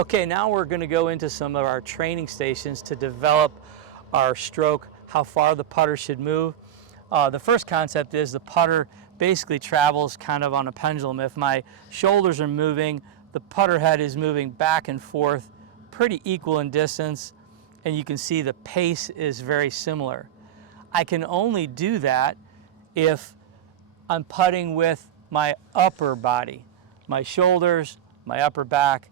Okay, now we're going to go into some of our training stations to develop our stroke, how far the putter should move. The first concept is the putter basically travels kind of on a pendulum. If my shoulders are moving, the putter head is moving back and forth, pretty equal in distance, and you can see the pace is very similar. I can only do that if I'm putting with my upper body, my shoulders, my upper back,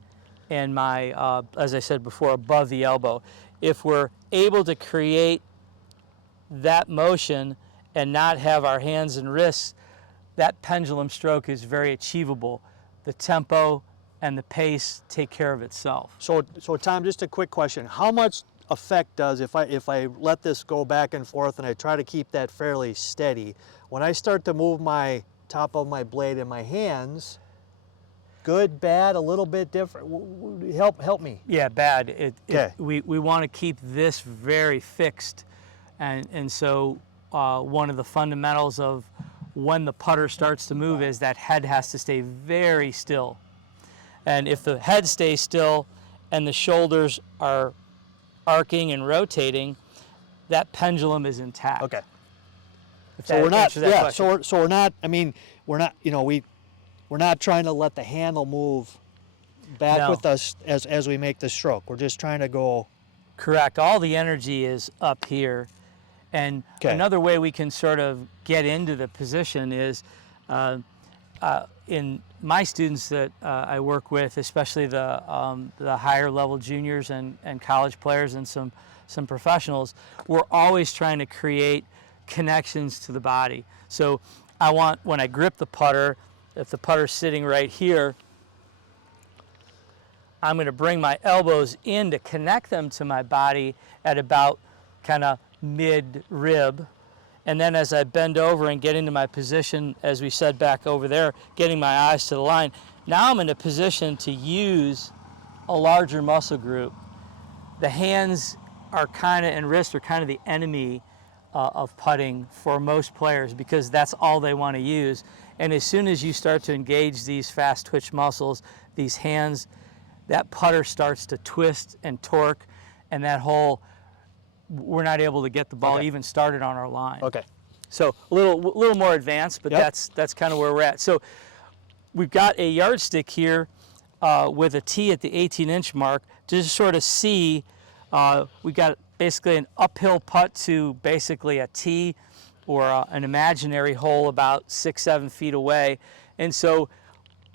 and my, as I said before, above the elbow. If we're able to create that motion and not have our hands and wrists, that pendulum stroke is very achievable. The tempo and the pace take care of itself. So Tom, just a quick question. How much effect does, if I let this go back and forth and I try to keep that fairly steady, when I start to move my top of my blade in my hands, good, bad, a little bit different? Help me. Yeah, bad. Okay. We want to keep this very fixed. And so one of the fundamentals of when the putter starts to move is that head has to stay very still. And if the head stays still and the shoulders are arcing and rotating, that pendulum is intact. Okay. So we're not, yeah, so we're not, I mean, we're not, you know, we're not trying to let the handle move back with us as we make the stroke. We're just trying to go. Correct. All the energy is up here. And another way we can sort of get into the position is in my students that I work with, especially the higher level juniors and college players and some professionals, we're always trying to create connections to the body. So I want, when I grip the putter, if the putter's sitting right here, I'm going to bring my elbows in to connect them to my body at about kind of mid-rib. And then as I bend over and get into my position, as we said back over there, getting my eyes to the line, now I'm in a position to use a larger muscle group. The hands are kind of, and wrists are kind of the enemy of putting for most players because that's all they want to use. And as soon as you start to engage these fast twitch muscles, these hands, that putter starts to twist and torque, and that whole, we're not able to get the ball even started on our line. Okay. So a little more advanced, but that's kind of where we're at. So we've got a yardstick here with a tee at the 18-inch mark to just sort of see. We got basically an uphill putt to basically a tee or an imaginary hole about 6-7 feet away. And so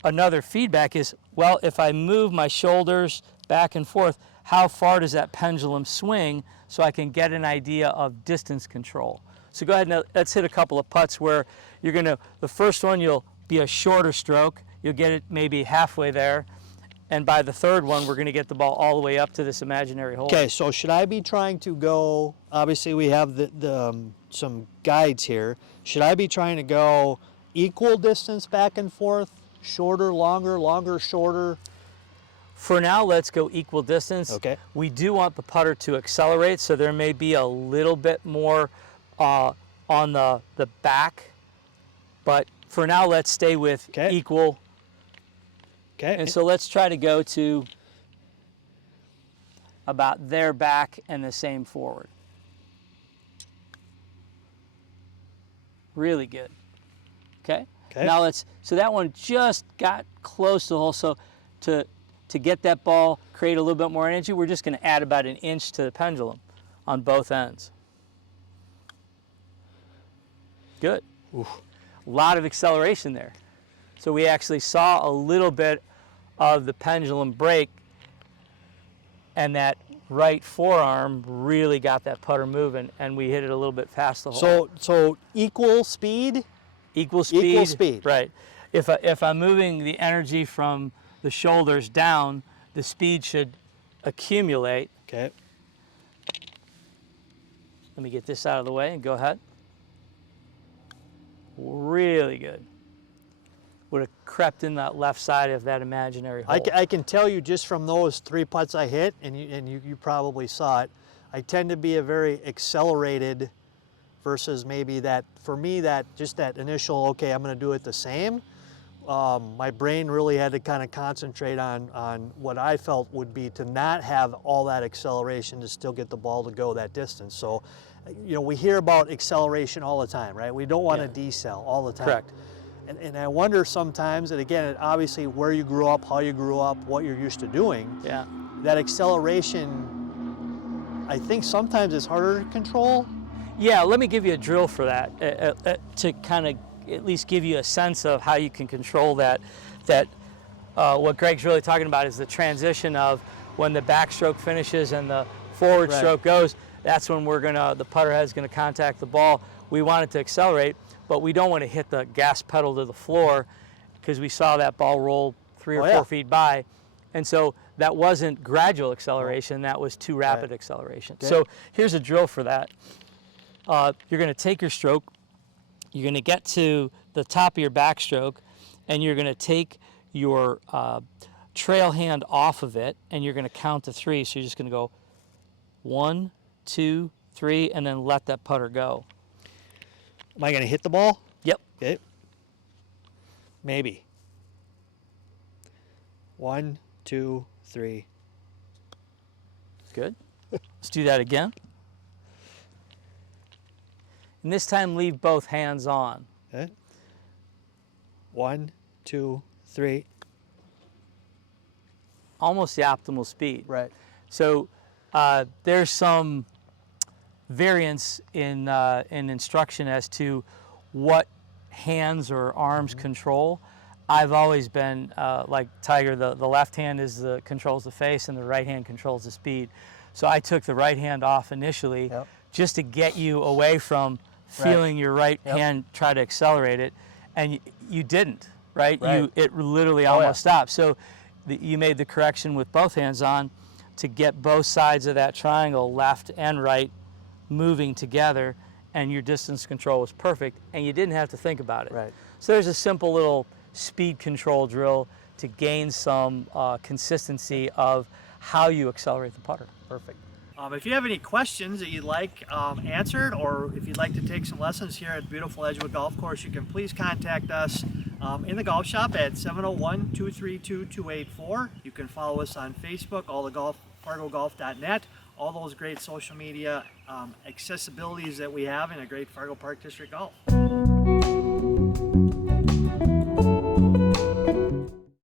another feedback is, well, if I move my shoulders back and forth, how far does that pendulum swing so I can get an idea of distance control? So go ahead and let's hit a couple of putts where you're going to, the first one you'll be a shorter stroke, you'll get it maybe halfway there, and by the third one we're going to get the ball all the way up to this imaginary hole. Okay, so should I be trying to go, obviously we have some guides here, should I be trying to go equal distance back and forth, shorter, longer, longer, shorter? For now, let's go equal distance. Okay. We do want the putter to accelerate, so there may be a little bit more on the back, but for now, let's stay with equal. Okay. And so let's try to go to about their back and the same forward. Really good. Okay. Now so that one just got close to the hole. So to get that ball, create a little bit more energy, we're just going to add about 1 inch to the pendulum on both ends. Good. Oof. A lot of acceleration there. So we actually saw a little bit of the pendulum break, and that right forearm really got that putter moving, and we hit it a little bit past the hole. So equal speed? Equal speed. Equal speed. Right. If I'm moving the energy from the shoulders down, the speed should accumulate. Okay. Let me get this out of the way and go ahead. Really good. Would have crept in that left side of that imaginary hole. I can tell you just from those 3 putts I hit, and you probably saw it, I tend to be a very accelerated versus maybe that, for me, that just that initial, okay, I'm going to do it the same. my brain really had to kind of concentrate on what I felt would be to not have all that acceleration to still get the ball to go that distance. So, you know, we hear about acceleration all the time, right? We don't want to decel all the time. Correct. And I wonder sometimes, and again, obviously where you grew up, how you grew up, what you're used to doing, Yeah. that acceleration, I think sometimes it's harder to control. Yeah, let me give you a drill for that to kind of at least give you a sense of how you can control that. What Greg's really talking about is the transition of when the backstroke finishes and the forward stroke goes. That's when the putter head is gonna contact the ball. We want it to accelerate, but we don't want to hit the gas pedal to the floor because we saw that ball roll 3 or 4 feet by. And so that wasn't gradual acceleration, that was too rapid acceleration. Okay. So here's a drill for that. You're gonna take your stroke, you're gonna get to the top of your backstroke, and you're gonna take your trail hand off of it, and you're gonna count to 3. So you're just gonna go 1, 2, 3, and then let that putter go. Am I going to hit the ball? Yep. Okay. Maybe. 1, 2, 3. Good. Let's do that again. And this time leave both hands on. Okay. 1, 2, 3. Almost the optimal speed. Right. So there's some variance in instruction as to what hands or arms control. I've always been like Tiger, the left hand controls the face and the right hand controls the speed. So I took the right hand off initially just to get you away from feeling your right hand try to accelerate it, and you didn't, right? It literally almost stopped. So you made the correction with both hands on to get both sides of that triangle, left and right, moving together, and your distance control was perfect, and you didn't have to think about it. Right. So there's a simple little speed control drill to gain some consistency of how you accelerate the putter. Perfect. If you have any questions that you'd like answered, or if you'd like to take some lessons here at beautiful Edgewood Golf Course, you can please contact us in the golf shop at 701-232-2884. You can follow us on Facebook, fargogolf.net, all those great social media accessibilities that we have in a great Fargo Park District Golf.